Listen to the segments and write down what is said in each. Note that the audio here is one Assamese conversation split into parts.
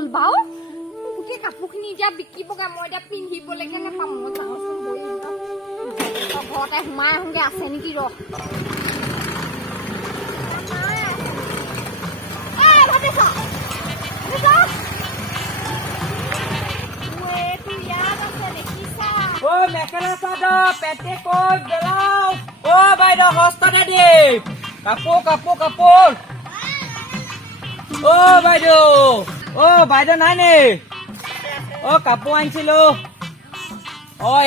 হ'ল বাৰু গোটেই কাপোৰখিনি এতিয়া বিকিবগৈ মই এতিয়া পিন্ধিবলৈকে নাপাম মই যাওঁচোন বহি ঘৰতে সোমাই আহোঁগৈ আছে নেকি ৰ মেখেলা চাদৰ পেটিকোট ব্লাউজ বাইদেউ সস্তাতে দিম কাপোৰ কাপোৰ কাপোৰ বাইদেউ বাইদেউ নাই নে কাপোৰ আনিছিলো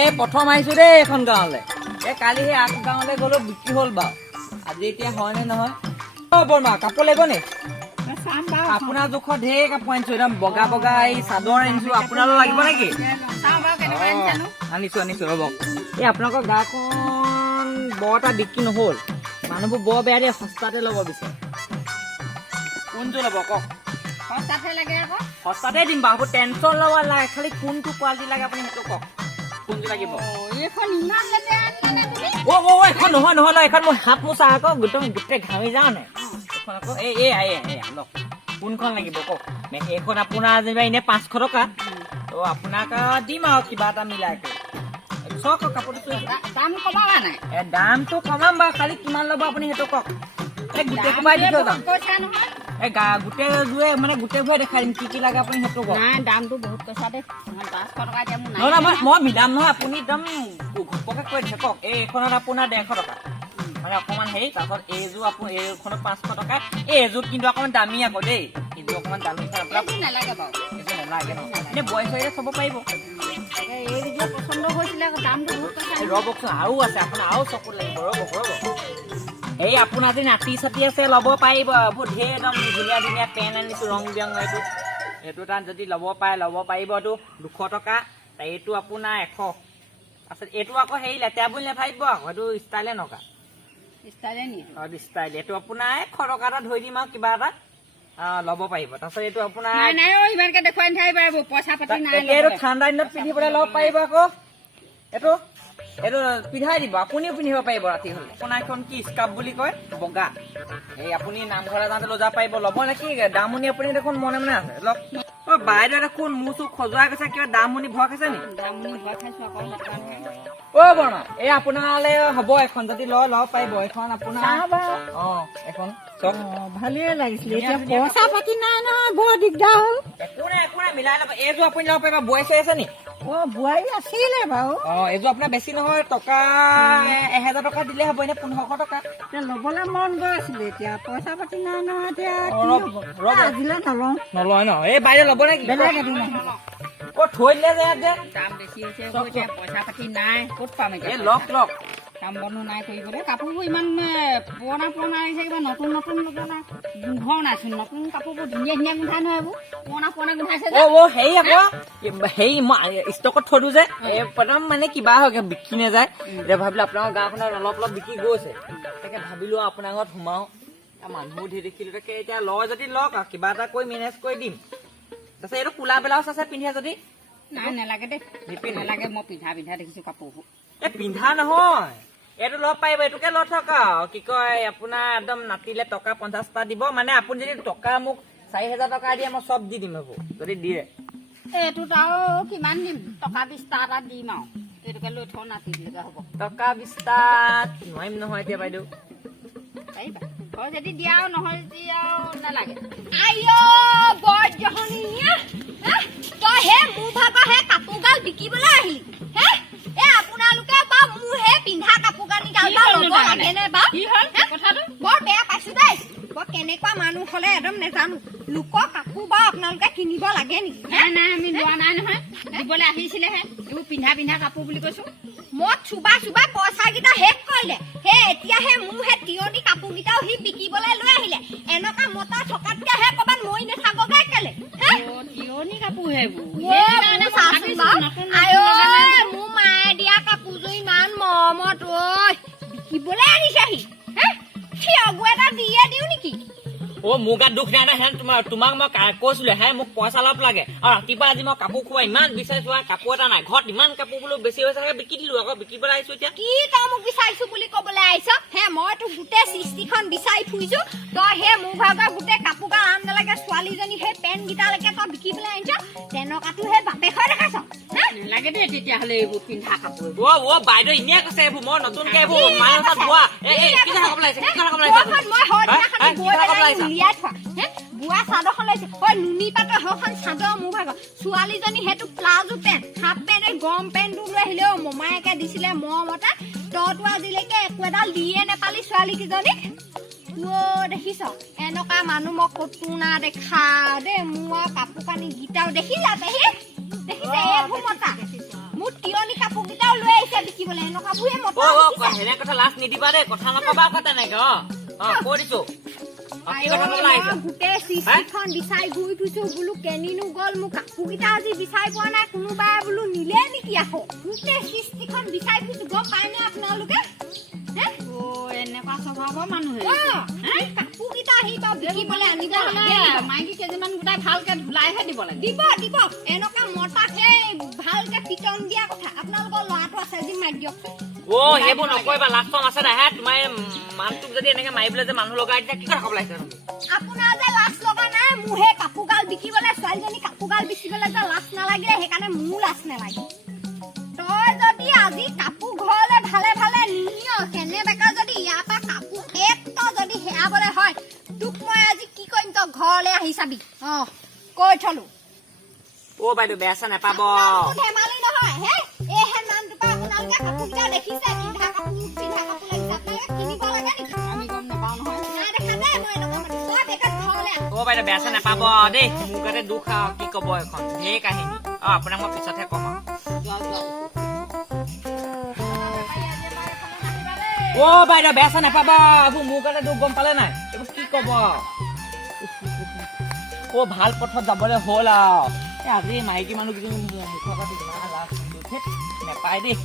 এই প্ৰথম আহিছো দেই এখন গাঁৱলে কালি সেই আগ গাঁৱলে গলো বিক্ৰী হ'ল বাৰু আজি এতিয়া হয় নে নহয় বৰমা কাপোৰ লাগিব নে আপোনাৰ জোখত ঢেৰ কাপোৰ আনিছো একদম বগা বগা এই চাদৰ আনিছো আপোনাৰো লাগিব নেকি আনিছো আনিছো ৰ'ব এই আপোনালোকৰ গাঁওখন বৰ এটা বিক্ৰী নহল মানুহবোৰ বৰ বেয়া দেই সস্তাতে ল'ব বিচাৰে কোনটো ল'ব কওক সস্তাতে দিম বাৰু টেনচন ল'ব লাগে খালি কোনটো কোৱালিটি লাগে আপুনি সেইটো কওক কোনটো লাগিব এখন নহয় নহয় নহয় এখন মই হাত মোচা আকৌ গোটেই ঘামি যাওঁ নে এখন আকৌ লওক কোনখন লাগিব কওক এইখন আপোনাৰ যেনিবা এনে 500 টকা তো আপোনাক দিম আৰু কিবা এটা মিলাই কৰি চক কাপোৰটো দাম কমাবা নাই দামটো কমাম বাৰু খালি কিমান ল'ব আপুনি সেইটো কওক গোটেই কোবাই দি থৈ যাম গোটেই জোৰে মানে গোটেই ঘূৰাই দেখাই দিম কি কি লাগে আপুনি সেইটো কওক দামটো বহুত কৈছা দেই 500 টকা এতিয়া মোৰ নহয় মই মিলাম নহয় আপুনি একদম ঘপকে কৈ দিছে কওক এইখনত আপোনাৰ 150 টকা মানে অকণমান হেৰি তাৰপিছত এইযোৰ আপুনি এইখনত 500 টকা এইযোৰ কিন্তু অকণমান দামী আকৌ দেই এইযোৰ অকণমান দামী নালাগে বাৰু এইযোৰ নালাগে ন এনেই বয়স হৈ চাব পাৰিব এইযোৰ পচন্দ হৈছিলে দামটো বহুত ৰ'বকচোন আৰু আছে আপোনাৰ আৰু চকুত লাগিব ৰ'ব এই আপোনাৰ যে নাতি চাতি আছে ল'ব পাৰিব বহুত ঢেৰ একদম ধুনীয়া ধুনীয়া পেণ্ট আনিছো ৰং বিৰং এইটো তাত যদি ল'ব পাৰে ল'ব পাৰিব এইটো 200 টকা এইটো আপোনাৰ 100 তাৰপিছত এইটো আকৌ হেৰি লেতেৰা বুলি নাভাবিব আকৌ এইটো ষ্টাইলে নকা ষ্টাইল এইটো আপোনাৰ 100 টকা এটা ধৰি দিম আৰু কিবা এটা ল'ব পাৰিব তাৰপিছত এইটো আপোনাৰ ইমানকে দেখুৱাই নাথাকিব পইচা পাতি নাই এইটো ঠাণ্ডা দিনত পিন্ধিবলৈ ল'ব পাৰিব আকৌ এইটো পিন্ধাই দিব আপুনিও পিন্ধিব পাৰিব ৰাতি হলে আপোনাৰ এখন কি স্কাৰ্ফ বুলি কয় বগা এই আপুনি নামঘৰলৈ যাওঁতে লৈ যাব পাৰিব ল'ব নে কি দামনি আপুনি দেখোন মনে মনে আছে লওক বাইদেউ দেখোন মোৰ চোক খজুৱাই গৈছে কিবা দামনি ভয় খাইছে নি বৰমা এই আপোনালে হ'ব এখন যদি ল'ব পাৰিব এখন আপোনাৰ এখন ভালেই লাগিছিলে এতিয়া পইচা পাতি নাই নহয় বৰ দিগদাৰ হ'ল একো নাই মিলাই ল'ব এইযোৰ আপুনি ল'ব পাৰিব বোৱাৰী চাই আছে নি বোৱাৰী আছিলে বাৰু এইযোৰ আপোনাৰ বেছি নহয় টকা 1000 টকা দিলে হ'ব এনে 1500 টকা ল'বলৈ মন গৈ আছিলে এতিয়া পইচা পাতি নাই নহয় এতিয়া আজিলে নলয় ন এই বাইদেউ ল'ব নেকি বেলেগ এদিন থৈ দিলে যে দাম বেছি হৈছে পইচা পাতি নাই ক'ত পাম এতিয়া লওক কাম বনো নাই কৰিবলৈ কাপোৰবোৰ ইমান পুৰণা আহিছে কিবা নতুন গোন্ধ নাইচোন নতুন কাপোৰবোৰ ধুনীয়া গোন্ধাই নহয় এইবোৰ পুৰণা গোন্ধাইছে হেৰি আকৌ হেৰি মই ষ্টকত থৈ দিওঁ যে একদম মানে কিবা হয় বিক্ৰী নাযায় এতিয়া ভাবিলো আপোনাৰ গাঁওখনত অলপ বিক্ৰী গৈছে তাকে ভাবিলো আপোনাৰ ঘৰত সোমাও মানুহো ধেৰ দেখিলো তাকে এতিয়া লয় যদি লওক আৰু কিবা এটা কৰি মেনেজ কৰি দিম তাৰপিছত এইটো কোলা ব্লাউজ আছে পিন্ধে যদি নাই নালাগে দেই নালাগে মই পিন্ধা দেখিছো কাপোৰবোৰ পিন্ধা নহয় এইটো ল'ব পাৰিব এইটোকে লৈ থক আৰু কি কয় আপোনাৰ একদম নাতিলে টকা 50টা দিব মানে আপুনি যদি টকা মোক 4000 টকা দিয়ে মই চব দি দিম এইবোৰ যদি দিয়ে এইটোত আৰু কিমান দিম টকা 20টা এটা দিম আৰু এইটোকে লৈ থওঁ নাতি দিলে হ'ব টকা 20টা নোৱাৰিম নহয় এতিয়া বাইদেউ পাৰিবা হয় যদি দিয়া আৰু নহয় যদি আৰু নালাগে বৰ জহনীয়া তই হে মোৰ ভাগৰ হে কাপোৰ গাল বিকিবলৈ আহিলি হে আপোনালোকে বা মোৰ হে পিন্ধা কাপোৰ কানি গাল ল'ব লাগেনে বা কথাটো বৰ বেয়া পাইছো দেই বৰ কেনেকুৱা মানুহ হলে একদম নেজানো লোকৰ কাপোৰ বা আপোনালোকে কিনিব লাগে নেকি নাই আমি লোৱা নাই নহয় দিবলৈ আহিছিলেহে এইবোৰ পিন্ধা কাপোৰ বুলি কৈছো মই চুবা পইচা কেইটা শেষ কৰিলে এতিয়া মোৰ তিয়নি কাপোৰ কেইটাও বিকিবলৈ লৈ আহিলে এনেকুৱা মতা থকাতকে ক'ৰবাত মৰি নাথাকগে কেলে তিয়নি কাপোৰ মোৰ মায়ে দিয়া কাপোৰযোৰ ইমান মৰমত বিকিবলৈ আনিছেহি অগু এটা দিয়ে দিওঁ নেকি অ' মোৰ গাত দুখ নাই হেন তোমাক মই কৈছিলো হে মোক পইচা অলপ লাগে আৰু ৰাতিপুৱা আজি মই কাপোৰ খোৱা ইমান বিচাৰিছো আৰু কাপোৰ এটা নাই ঘৰত ইমান কাপোৰ বোলো বেছি হৈছে বিকি দিলো আকৌ বিকিবলৈ আহিছো এতিয়া কি তই মোক বিচাৰিছো বুলি কবলৈ আহিছ হে মই তোক গোটেই সৃষ্টিখন বিচাৰি ফুৰিছো তই হে মোৰ ভাগৰ গোটেই কাপোৰ গাল আন নালাগে ছোৱালীজনী সেই পেণ্ট গিটালৈকে তই বিকিবলৈ আহিছ তেনেকুৱাতো সেই বাপেকৰ দেখাইছ নালাগে দেই তেতিয়াহ'লে এইবোৰ পিন্ধা কাপোৰ অ' বাইদেউ এনেই কৈছে এইবোৰ মই নতুনকে এইবোৰ মায়ে তাত বোৱা কি কথা ক'ব লাগিছে মই উলিয়াই থোৱা হে বুঢ়া চাদৰখন লৈছে হয় নুনি পাতৰ সেইখন চাদৰ মোৰ ভাগৰ ছোৱালীজনী সেইটো প্লাজো পেণ্ট হাফ পেণ্ট গৰম পেণ্টটো লৈ আহিলে মমায়েকে দিছিলে মৰমতে তইতো আজিলৈকে একো এডাল দিয়ে নেপালি ছোৱালী কেইজনীক দেখিছ এনেকুৱা মানুহ মই কতো না দেখা দেই মোৰ কাপোৰ কানি গীতাও দেখিছা দেখিছে এইবোৰ মতা মোৰ তিয়নি কাপোৰ কেইটাও লৈ আহিছে বিকিবলৈ এনেকুৱাবোৰে মতা হেনে কথা লাজ নিদিবা দেই কথা নকবা কথা তেনেকে কৈ দিছো গোটেই সৃষ্টিখন বিচাৰি ঘূৰি ফুৰিছো বোলো কেনিনো গ'ল মোৰ কাপোৰ কেইটা আজি বিচাৰি পোৱা নাই কোনোবাই বোলো নিলে নেকি আকৌ গোটেই সৃষ্টিখন বিচাৰি ফুৰিছো গম পাই নে আপোনালোকে এনেকুৱা স্বভাৱৰ মানুহে কাপোৰ কেইটা আহি বিকিবলৈ আনিব মাইকী কেইজনমান গোটাই ভালকে ধুলাইহে দিব লাগে দিব এনেকুৱা মতাক সেই ভালকে পিটন দিয়া কথা আপোনালোকৰ ল'ৰাটো আছে যি মাৰি দিয়ক সেইবোৰ নকৰিবা লাষ্টত আছে নাই হে তোমাৰ মানুহটোক যদি এনেকে মাৰিবলৈ যে মানুহ লগাই দিয়া কি কথা ক'ব লাগিছে আপোনাৰ যে লাজ লগা নাই মোৰ সেই কাপোৰ গাল বিকিবলৈ ছোৱালীজনী কাপোৰ গাল বিকিবলৈ যে লাজ নালাগিলে সেইকাৰণে মোৰ লাজ নালাগে তই যদি আজি কাপোৰ ঘৰলৈ ভালে ভালে নিনিয় কেনেবাকে যদি ইয়াৰ পৰা কাপোৰ একটো যদি হেৰাবলৈ হয় তোক মই আজি কি কৰিম তই ঘৰলৈ আহি চাবি কৈ থলো বাইদেউ বেয়া চেয়া নাপাব ধেমালি নহয় হে এইহে নামটো পৰা আপোনালোকে কাপোৰ কেইটা দেখিছে পিন্ধা কাপোৰ লাগিছে আপোনালোকে কিনিব লাগে নেকি আমি গম নাপাওঁ নহয় নাই দেখা দেই মই এনেকুৱা তই বেকাৰ ঘৰলৈ বাইদেউ বেয়া চেয়া নাপাব দেই মোৰ গাতে দুখ আৰু কি ক'ব এখন ঢেৰ কাহিনী আপোনাক মই পিছতহে কম আৰু বাইদেউ বেয়া চেয়া নাপাব এইবোৰ মোৰ গাতে দুখ গম পালে নাই এইবোৰ কি ক'ব ভাল পথত যাবলৈ হ'ল আৰু আজি মাইকী মানুহকেইজনী মুখৰ পৰা নেপায় দেই